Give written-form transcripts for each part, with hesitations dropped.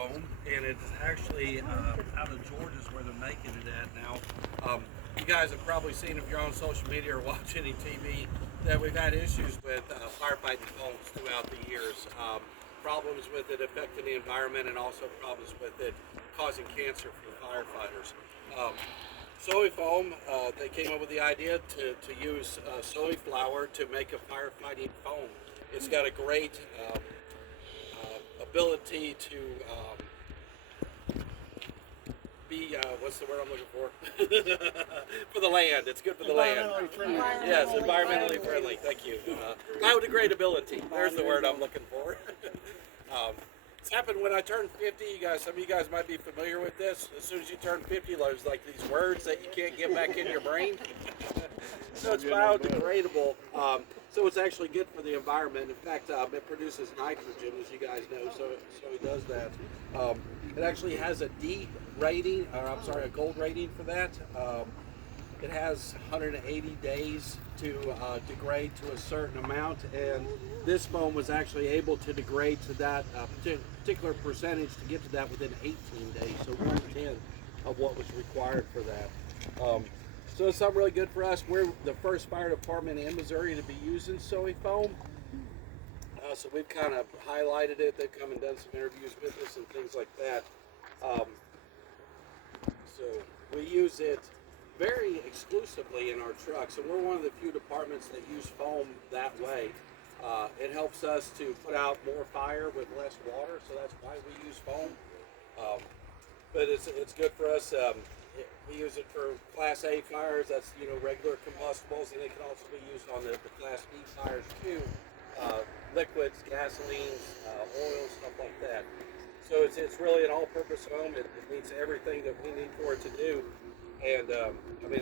foam, and it's actually out of Georgia is where they're making it at now. You guys have probably seen if you're on social media or watch any TV that we've had issues with firefighting foams throughout the years. Problems with it affecting the environment and also problems with it causing cancer for firefighters. Soy foam, they came up with the idea to use soy flour to make a firefighting foam. It's got a great ability to be what's the word I'm looking for? For the land. It's good for the land. Yes, environmentally friendly. Thank you. Biodegradability. There's the word I'm looking for. It's happened when I turned 50. Some of you guys might be familiar with this. As soon as you turn 50, there's like these words that you can't get back in your brain. So it's biodegradable. So it's actually good for the environment. In fact, it produces nitrogen, as you guys know. So it does that. It actually has a D rating, or I'm sorry, a gold rating for that. It has 180 days to degrade to a certain amount, and this foam was actually able to degrade to that particular percentage to get to that within 18 days, so 1/10 of what was required for that. So it's something really good for us. We're the first fire department in Missouri to be using soy foam. So we've kind of highlighted it. They've come and done some interviews with us and things like that. So we use it very exclusively in our trucks, and we're one of the few departments that use foam that way. It helps us to put out more fire with less water, so that's why we use foam. But it's good for us. We use it for Class A fires. That's regular combustibles, and it can also be used on the Class B fires too. Liquids, gasolines, oil, stuff like that. So it's really an all-purpose foam. It meets everything that we need for it to do. And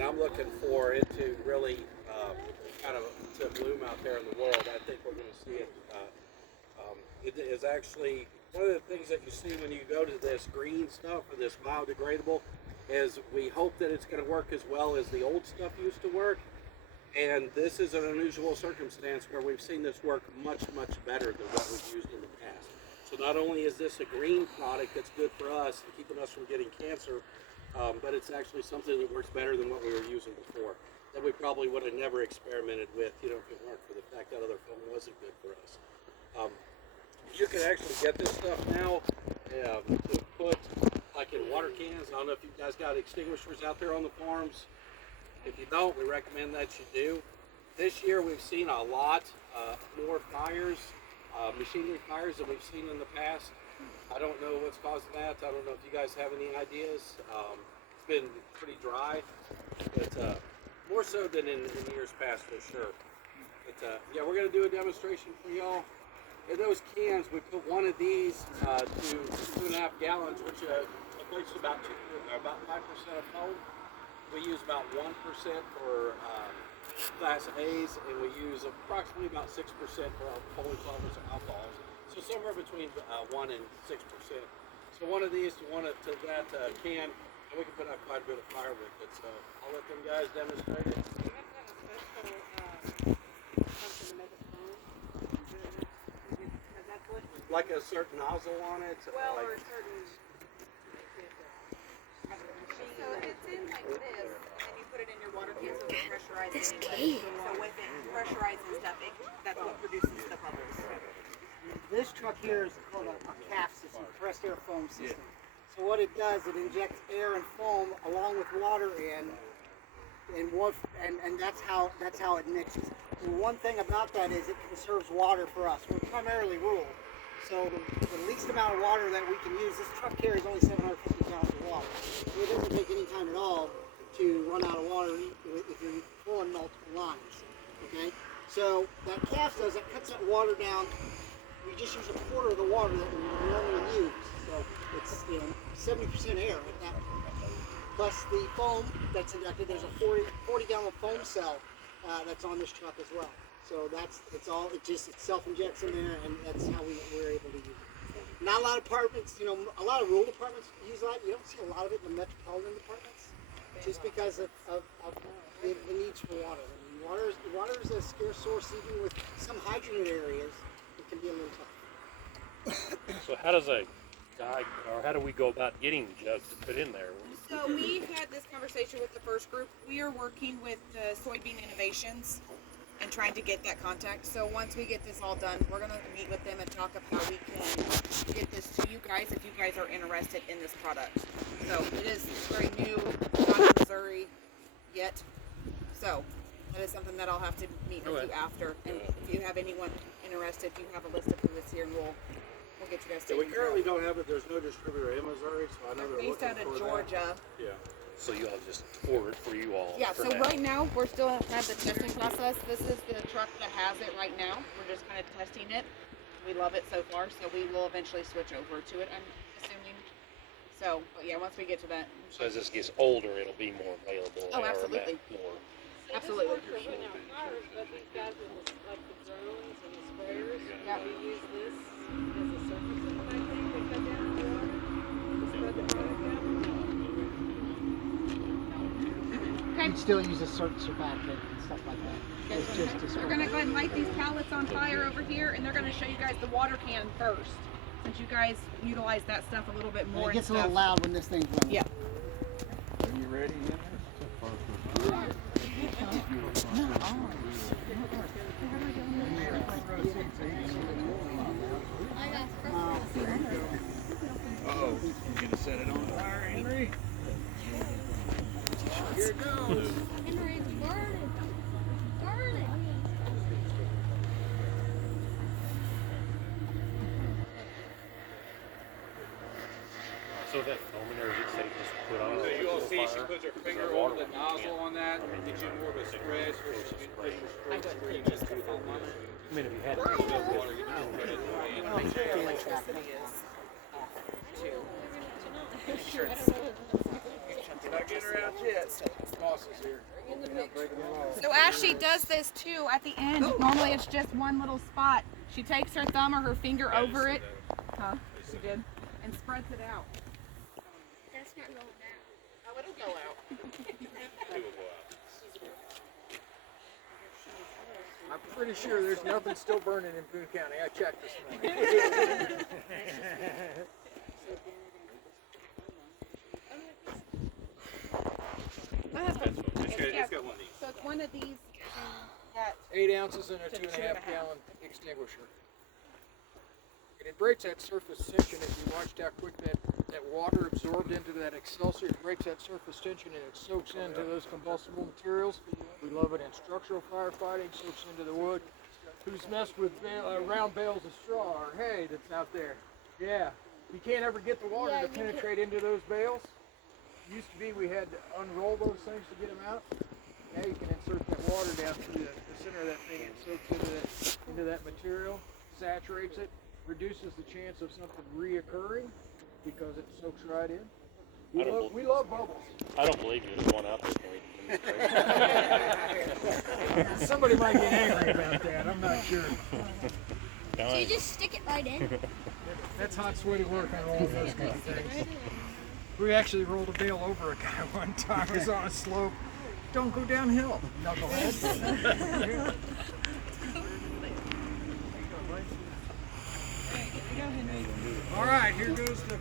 I'm looking for it to really kind of to bloom out there in the world. I think we're going to see it. It is actually one of the things that you see when you go to this green stuff or this biodegradable is we hope that it's going to work as well as the old stuff used to work. And this is an unusual circumstance where we've seen this work much, much better than what we've used in the past. So not only is this a green product that's good for us and keeping us from getting cancer, but it's actually something that works better than what we were using before. That we probably would have never experimented with, if it weren't for the fact that other foam wasn't good for us. You can actually get this stuff now to put like in water cans. I don't know if you guys got extinguishers out there on the farms. If you don't, we recommend that you do. This year we've seen a lot more fires, machinery fires than we've seen in the past. I don't know what's causing that. I don't know if you guys have any ideas. It's been pretty dry, but more so than in years past for sure. But yeah, we're going to do a demonstration for y'all. In those cans, we put one of these to 2.5 gallons, which equates to about 5% of foam. We use about 1% for Class A's, and we use approximately about 6% for our polycarbonate alcohols. So somewhere between 1 and 6%. So one of these to that can, and we can put out quite a bit of fire with it. So I'll let them guys demonstrate it. Do you have to have a special something to make it foam? Because that's what. Like a certain nozzle on it. Well, like, or a certain. So it's in like this, and you put it in your water can so it's pressurized. This anyway. cave. So with it pressurizing stuff, that's what produces the bubbles. This truck here is called a CAF system, compressed air foam system. So what it does, it injects air and foam along with water in, and that's how it mixes. The one thing about that is it conserves water for us. We're primarily rural, so the least amount of water that we can use. This truck carries only 750 gallons of water. So it doesn't take any time at all to run out of water if you're pulling multiple lines. Okay, so that CAF does it, cuts that water down. We just use a quarter of the water that we would normally use. So it's 70% air at that point. Plus the foam that's injected. There's a 40 gallon foam cell that's on this truck as well. So it self-injects in there, and that's how we're able to use it. Not a lot of departments, a lot of rural departments use that. You don't see a lot of it in the metropolitan departments, just because of the needs for water. I mean, water is a scarce source even with some hydrant areas. It can be a little tough. So how does a guide, or how do we go about getting jugs to put in there? So we had this conversation with the first group. We are working with the Soybean Innovations and trying to get that contact. So once we get this all done, we're gonna meet with them and talk of how we can get this to you guys if you guys are interested in this product. So it is very new, not in Missouri yet. So that is something that I'll have to meet with you after. And if you have anyone interested, you have a list of who is here, and we'll get you guys Yeah, we taken care currently of. don't have it. There's no distributor in Missouri, so I know they're Based looking out of for Georgia. that. Yeah. So you all just order it for you all. Yeah, for so now. right now we're still have the testing process. This is the truck that has it right now. We're just kind of testing it. We love it so far, so we will eventually switch over to it, I'm assuming. So, but yeah, once we get to that. So as this gets older, it'll be more available. Oh, or absolutely. more. Absolutely. So this works for putting out fires, but these guys with the, like the drones and the sprayers, Yeah. we use this as a surfacing thing to cut down the water, to spread the product out. Okay. You'd still use a certain surfactant and stuff like that. It's just to We're gonna go ahead and light these pallets on fire over here, and they're gonna show you guys the water can first, since you guys utilize that stuff a little bit And more. it gets a and little stuff. loud when this thing's running. Yeah. Are you ready yet? Uh-oh, you gonna set it on fire, Henry? Here it goes. Henry, it's burning. Burning. So that foam in there, is it safe just to put on? So you all see she fire? puts her finger water over the one, nozzle on that, get you more of a spread, so she can push your I stroke wouldn't through think and just then the foam on it. I mean, if you had the water, you can spread it in the hand. Make sure your electricity is off too. Make sure it's. Not getting her out yet. Boss is here. So Ashley does this too at the end. Normally it's just one little spot. She takes her thumb or her finger over it. Huh? She did. And spreads it out. That's not going down. Oh, it'll go out. I'm pretty sure there's nothing still burning in Boone County. I checked this morning. It's got one of these. So it's one of these that 8 ounces in a 2.5 gallon extinguisher. And it breaks that surface tension. If you watched how quick that water absorbed into that Excelsior, it breaks that surface tension and it soaks into those combustible materials. We love it in structural firefighting, soaks into the wood. Who's messed with round bales of straw or hay that's out there? Yeah. You can't ever get the water to penetrate into those bales. Used to be we had to unroll those things to get them out. Now you can insert that water down through the center of that thing and soaks into that material, saturates it, reduces the chance of something reoccurring because it soaks right in. We love bubbles. I don't believe you. There's one out there. For you. Somebody might get angry about that. I'm not sure. So you just stick it right in. That's hot, sweaty work on all of those kind of things. We actually rolled a bale over a guy one time. It was on a slope. Don't go downhill, knucklehead. All right, here goes the